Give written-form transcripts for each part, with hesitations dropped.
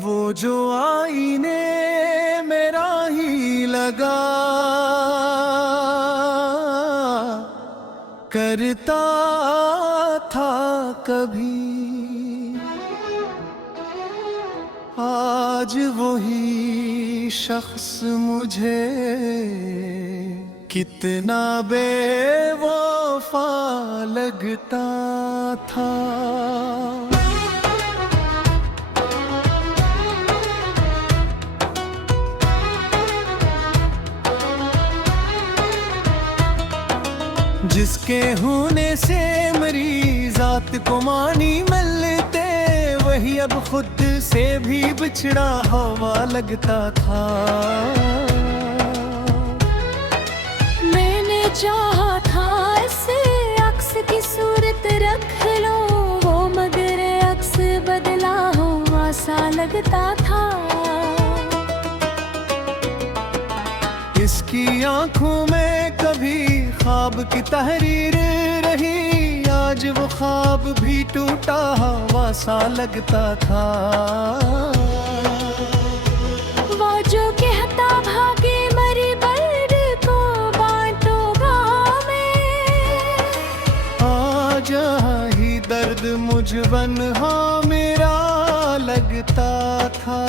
वो जो आईने मेरा ही लगा करता था कभी, आज वही शख्स मुझे कितना बेवफा लगता था। जिसके होने से मेरी जात को मानी मिलते, वही अब खुद से भी बिछड़ा हवा लगता था। मैंने चाहा था इसे अक्स की सूरत रख लो, वो मगर अक्स बदला हो आसा लगता था। इसकी आंखों में कभी ख्वाब की तहरीर रही, आज वो ख्वाब भी टूटा हवा सा लगता था। वो जो कहता भागे मरी बर्ड को बांटोगा में, आज ही दर्द मुझ बन्हा मेरा लगता था।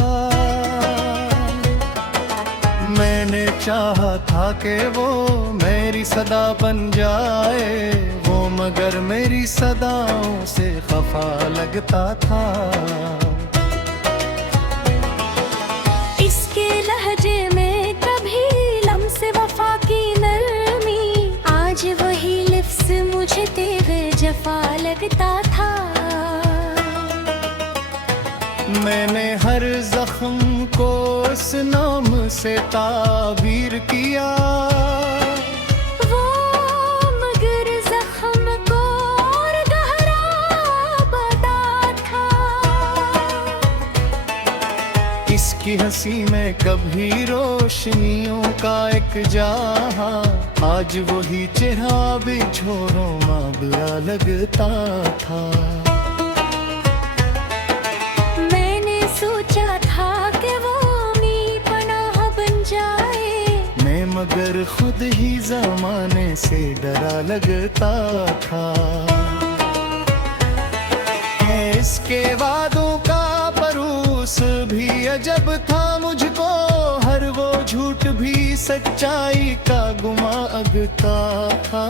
मैंने चाहा था कि वो मेरी सदा बन जाए, वो मगर मेरी सदाओं से खफा लगता था। इसके लहजे में कभी लम्से वफा की नरमी, आज वही लिफ्स मुझे तेरे जफा लगता था। मैंने हर जख्म को उस नाम से ताबीर किया, वो मगर जख्म को और गहरा बता था। इसकी हंसी में कभी रोशनियों का एक जहां, आज वही चेहरा बिछोरों में बुरा लगता था। सोचा था कि वो मेरी पनाह बन जाए, मैं मगर खुद ही जमाने से डरा लगता था। इसके वादों का परूस भी अजब था मुझको, हर वो झूठ भी सच्चाई का गुमा अगता था।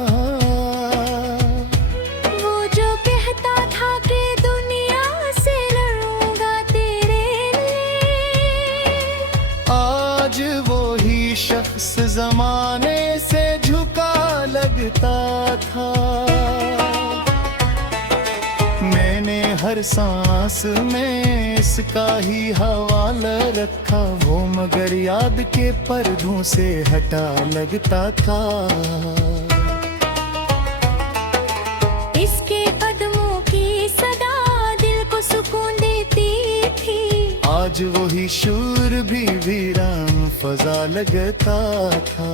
वो जो कहता था कि दुनिया से लड़ूंगा तेरे लिए, आज वो ही शख्स जमाने से झुका लगता था। मैंने हर सांस में इसका ही हवाला रखा, वो मगर याद के पर्दों से हटा लगता था। इसके कदमों की सदा दिल को सुकून देती थी, आज वही शूर भी वीरान फजा लगता था।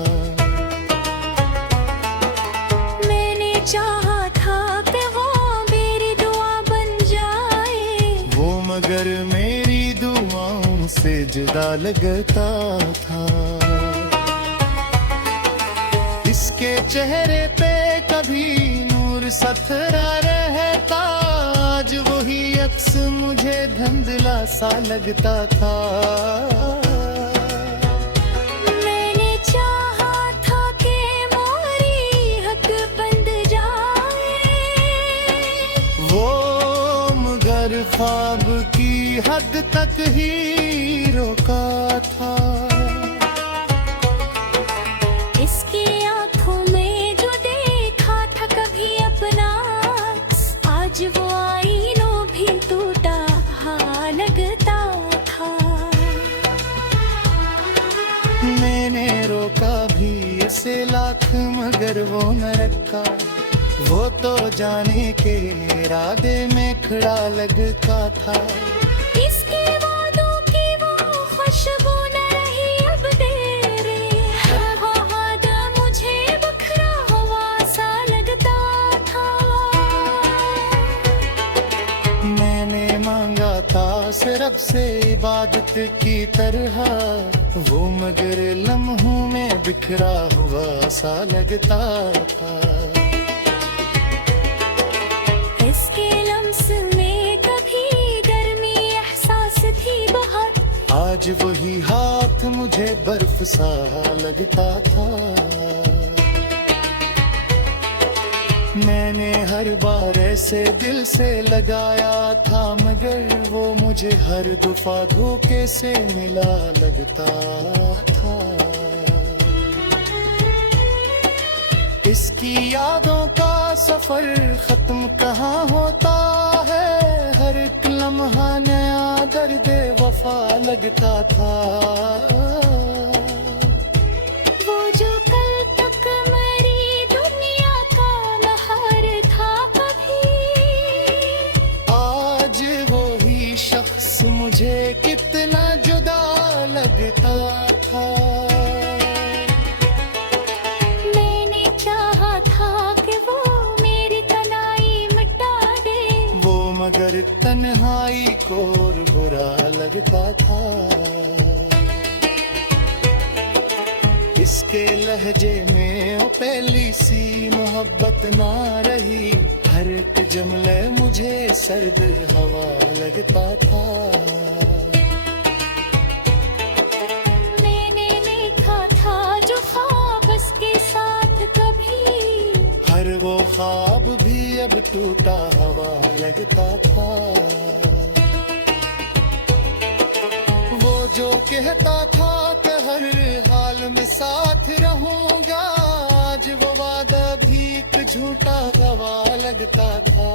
मैंने चाहा था कि वो मेरी दुआ बन जाए, वो मगर मेरी दुआओं से जुदा लगता था। इसके चेहरे पे कभी नूर सथरा रहता, आज वही अक्स मुझे धुंधला सा लगता था। मैंने चाहा था कि मोरी हक बंद जाए, वो मगर ख्वाब की हद तक ही रोका था। इसकी आंखों में जो देखा था कभी अपना, आज वो आईनों भी टूटा हाँ लगता था। मैंने रोका भी इसे लाख मगर वो न रखा, वो तो जाने के इरादे में खड़ा लगता था। इसके वादों की वो खुशबू न रही अब तेरे, हाथ मुझे बखरा हुआ सा लगता था। मैंने मांगा था से रब से इबादत की तरह, वो मगर लम्हों में बिखरा हुआ सा लगता था। इसके लम्स में कभी गर्मी एहसास थी बहुत, आज वही हाथ मुझे बर्फ सा लगता था। मैंने हर बार ऐसे दिल से लगाया था, मगर वो मुझे हर दफा धोखे से मिला लगता था। इसकी यादों का सफर खत्म कहाँ होता है, हर एक लम्हा नया दर्द वफा लगता था। वो जो कल तक मरी दुनिया का लहर था कभी, आज वो ही शख्स मुझे कितना जुदा लगता था। मैंने चाहा था कि वो मेरी तन्हाई मिटा दे, वो मगर तन्हाई को और बुरा लगता था। इसके लहजे में वो पहली सी मोहब्बत ना रही, हर एक जुमले मुझे सर्द हवा लगता था। मैंने देखा था जो ख्वाब उसके साथ कभी, हर वो ख्वाब भी अब टूटा हवा लगता था। वो जो कहता था कि हर हाल में साथ रहूंगा, आज वो वादा भी एक झूठा गवा लगता था।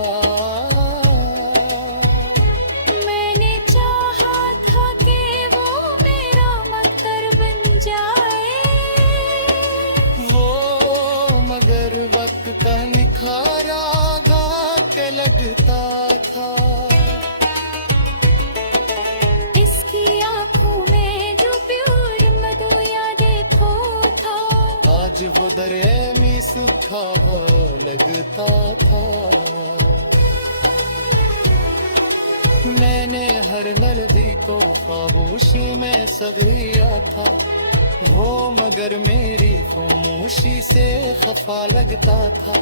मैंने चाहा था कि वो मेरा मकर बन जाए, वो मगर वक्त का निखारा घात लगता था। इसकी आंखों में जो प्योर मधु यादें खो था, आज वो दरे में सूखा हो लगता था। मैंने हर लड़की को खामोशी में सजिया था, वो मगर मेरी खामोशी से खफा लगता था।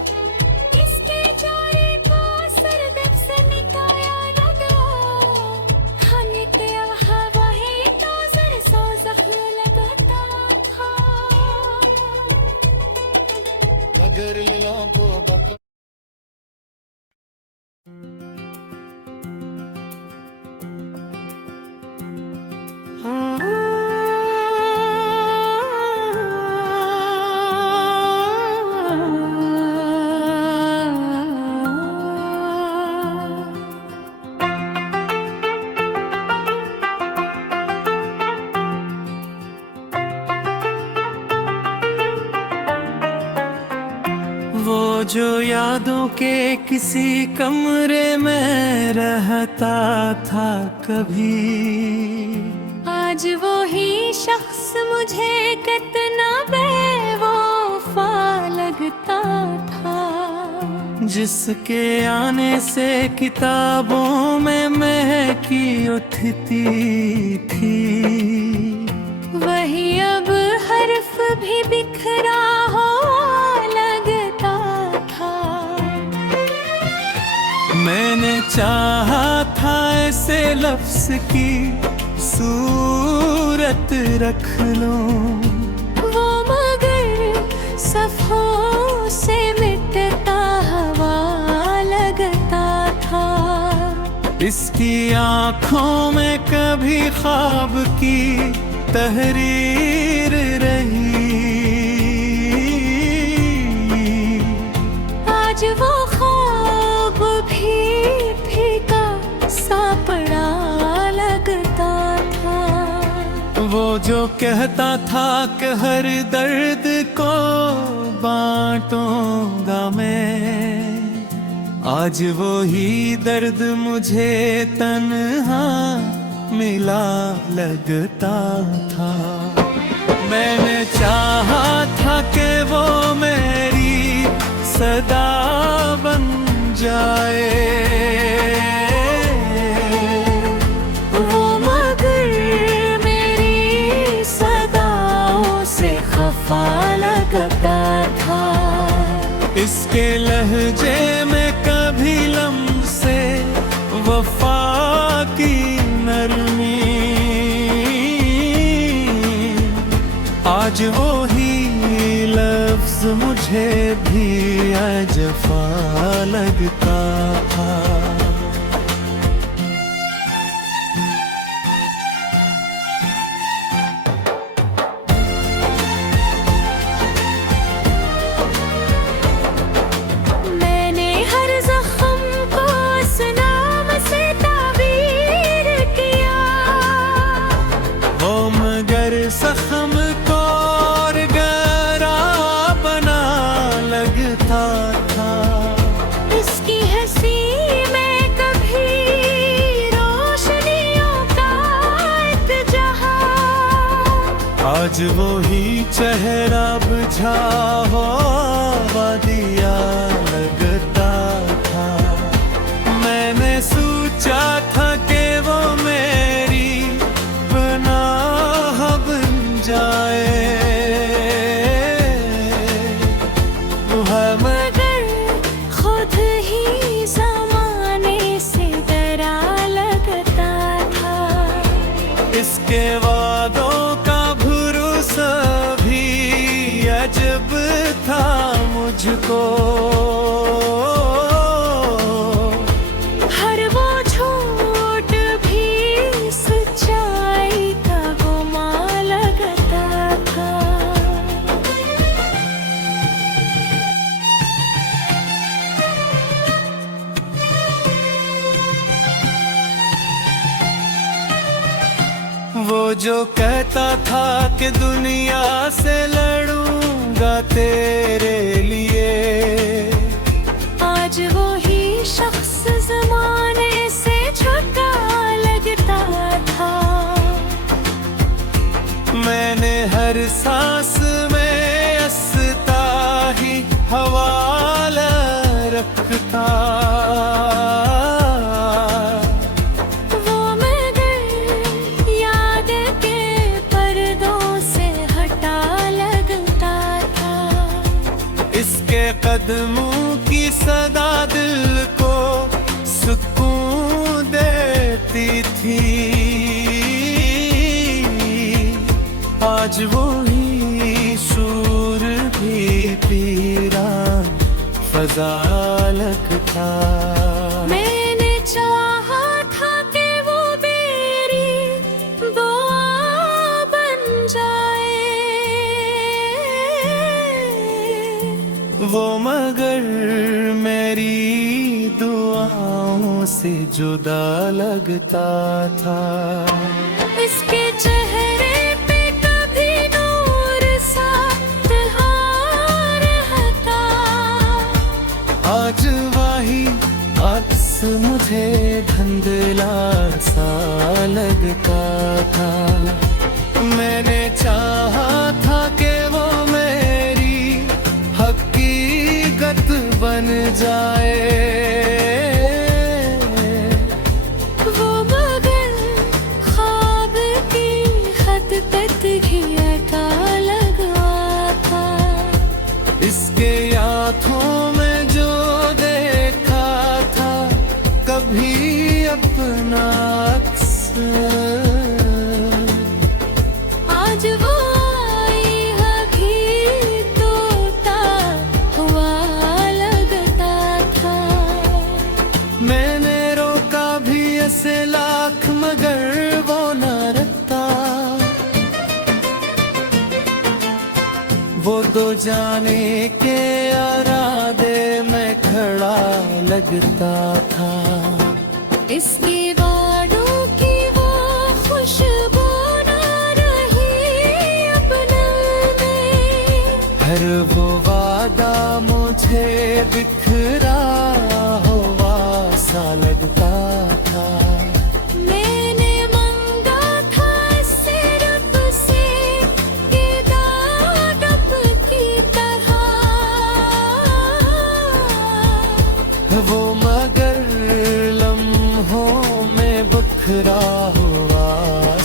इसके चेहरे को सरदब से मिटाया न दो, हालत हवा है तो जरसो जख्म लगता था। मगर लाखों बक वो जो यादों के किसी कमरे में रहता था कभी, आज वो ही शख्स मुझे कितना बेवफा लगता था। जिसके आने से किताबों में महकी उठती थी, वही अब हर्फ भी बिखरा हो लगता था। मैंने चाहा था ऐसे लफ्ज की सूरत रख लूं, वो मगर सफ़ों से मिटता हवा लगता था। इसकी आँखों में कभी ख्वाब की तहरीर रही, आज वो ख्वाब भी फीका सा पड़ा लगता था। वो जो कहता था कि हर दर्द को बांटूंगा मैं, आज वो ही दर्द मुझे तन्हा मिला लगता था। मैंने चाहा था कि वो मेरी सदा बन जाए, जफा लगता था। इसके लहजे में कभी लम्से वफा की नरमी, आज वो ही लफ्ज मुझे भी जफा लगता था। जख्म को और गहरा बना लगता था। इसकी हंसी में कभी रोशनियों का इत्तेजाह, आज वो ही चेहरा बुझा हुआ दिया लगता था। मैंने सोचा था कि वो मेरी पनाह जाए, मगर खुद ही ज़माने से डरा लगता था। इसके वादों का भरोसा भी अजब था मुझको। हर वो झूठ भी सच्चाई का गुमा लगता था। वो जो कहता था कि दुनिया से लड़ूंगा तेरे लिए, आज वो ही शख्स ज़माने से छोटा लगता था। मैंने हर सांस में हंसता ही हवाला रखता। वो मगर याद के पर्दों से हटा लगता था। इसके कदमों की सदा दिल को सुकून देती थी। आज वो ही सूर भी पीरा फजा लगता। मैंने चाहा था कि वो मेरी दुआ बन जाए, वो मगर मेरी दुआओं से जुदा लगता था। इसके चेहरे पे कभी नूर सा त्योहार रहता, आज वही अक्स मुझे धुंधला सा लगता था। मैंने चाहा था कि वो मेरी हकीकत बन जाए, वो मगर ख्वाब की खत तक घिया का लगा था। इसके आँखों में जो देखा था कभी अपना अक्स, आज वो आई हकी तोता हुआ लगता था। मैंने रोका भी ऐसे लाख मगर वो न रखता। वो दो जाने के इरादे में खड़ा लगता था। इसके वादों की वो खुशबू न रही अपने में, हर वो वादा मुझे बिखरा हुआ सा लगता था। मैंने मांगा था इससे रब से कि दादब की तरह, वो मगर लम्हों में बिखरा हुआ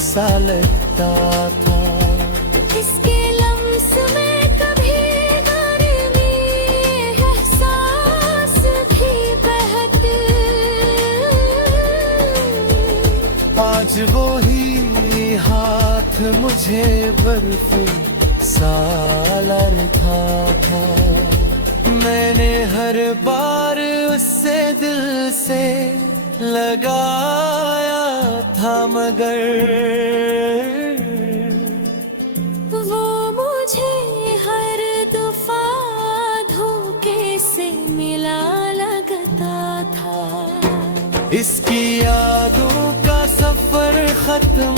सा लगता था। इसके लम्स में आज वो ही हाथ मुझे बर्फ सा लरता था। मैंने हर बार उससे दिल से लगाया था, मगर वो मुझे हर दफा धोखे से मिला लगता था। इसकी यादों का सफर खत्म